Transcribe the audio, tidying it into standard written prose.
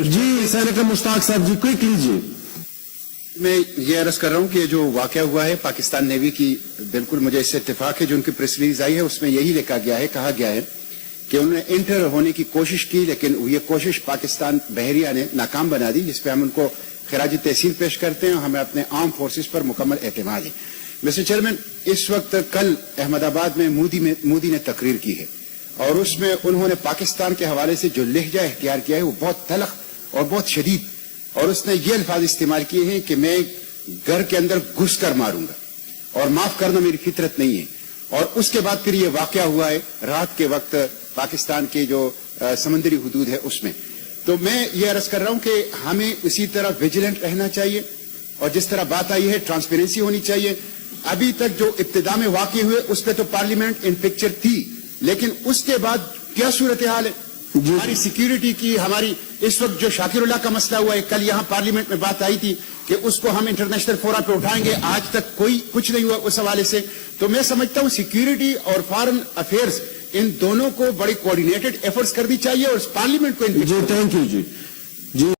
جی senator مشتاق صاحب جی quickly جی. میں یہ عرض کر رہا ہوں کہ جو واقعہ ہوا ہے پاکستان نیوی کی، بالکل مجھے اس سے اتفاق ہے. جو ان کی پریس ریلیز آئی ہے اس میں یہی لکھا گیا ہے، کہا گیا ہے کہ انہوں نے انٹر ہونے کی کوشش کی، لیکن یہ کوشش پاکستان بحریہ نے ناکام بنا دی، جس پہ ہم ان کو خراج تحسین پیش کرتے ہیں اور ہمیں اپنے آرم فورسز پر مکمل اعتماد ہے. مسٹر چیئرمین، اس وقت کل احمد آباد میں مودی نے تقریر کی ہے اور اس میں انہوں نے پاکستان کے حوالے سے جو لہجہ اختیار کیا ہے وہ بہت تلخ اور بہت شدید، اور اس نے یہ الفاظ استعمال کیے ہیں کہ میں گھر کے اندر گھس کر ماروں گا اور معاف کرنا میری فطرت نہیں ہے. اور اس کے بعد پھر یہ واقعہ ہوا ہے رات کے وقت پاکستان کے جو سمندری حدود ہے اس میں. تو میں یہ عرض کر رہا ہوں کہ ہمیں اسی طرح ویجیلنٹ رہنا چاہیے اور جس طرح بات آئی ہے ٹرانسپیرنسی ہونی چاہیے. ابھی تک جو ابتدا میں واقع ہوئے اس پہ تو پارلیمنٹ ان پکچر تھی، لیکن اس کے بعد کیا صورتحال ہے ہماری سیکیورٹی کی. ہماری اس وقت جو شاکر اللہ کا مسئلہ ہوا ہے، کل یہاں پارلیمنٹ میں بات آئی تھی کہ اس کو ہم انٹرنیشنل فورا پہ اٹھائیں گے، آج تک کوئی کچھ نہیں ہوا اس حوالے سے. تو میں سمجھتا ہوں سیکیورٹی اور فارن افیئرز ان دونوں کو بڑی کوآرڈینیٹڈ ایفرٹس کرنی چاہیے اور پارلیمنٹ کو جی تھینک یو جی.